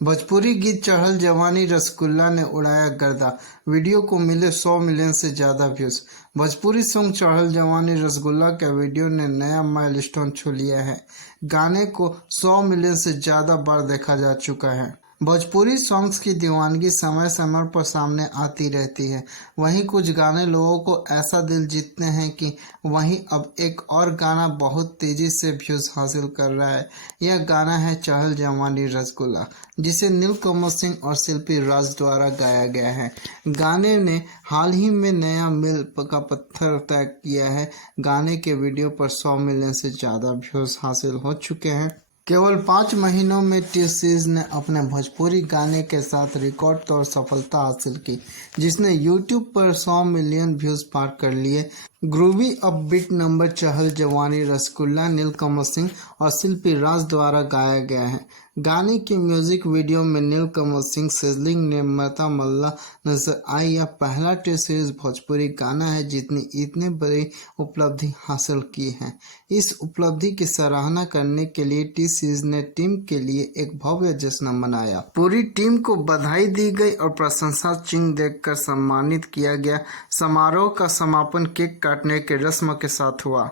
भोजपुरी गीत चढ़ल जवानी रसगुल्ला ने उड़ाया गर्दा। वीडियो को मिले 100 मिलियन से ज्यादा व्यूज। भोजपुरी सॉन्ग चढ़ल जवानी रसगुल्ला का वीडियो ने नया माइलस्टोन छू लिया है। गाने को 100 मिलियन से ज्यादा बार देखा जा चुका है। भोजपुरी सॉन्ग्स की दीवानगी समय समय पर सामने आती रहती है। वहीं कुछ गाने लोगों को ऐसा दिल जीतते हैं कि वहीं अब एक और गाना बहुत तेजी से व्यूज हासिल कर रहा है। यह गाना है चढ़ल जवानी रसगुल्ला, जिसे नीलकमल सिंह और शिल्पी राज द्वारा गाया गया है। गाने ने हाल ही में नया मील का पत्थर तय किया है। गाने के वीडियो पर 100 मिलियन से ज़्यादा व्यूज हासिल हो चुके हैं। केवल 5 महीनों में टी सीरीज ने अपने भोजपुरी गाने के साथ रिकॉर्ड तौर सफलता हासिल की, जिसने यूट्यूब पर 100 मिलियन व्यूज पार कर लिए। ग्रूवी अपबीट नंबर चढ़ल जवानी रसगुल्ला नीलकमल सिंह और शिल्पी राज द्वारा गाया गया है। गाने की म्यूजिक वीडियो में नीलकमल सिंह सिजलिंग ने मता मल्ला नजर आई। यह पहला टी सीरीज भोजपुरी गाना है जितनी इतनी बड़ी उपलब्धि हासिल की है। इस उपलब्धि की सराहना करने के लिए टी सीरीज ने टीम के लिए एक भव्य जश्न मनाया। पूरी टीम को बधाई दी गई और प्रशंसा चिन्ह देकर सम्मानित किया गया। समारोह का समापन केक काटने के रस्म के साथ हुआ।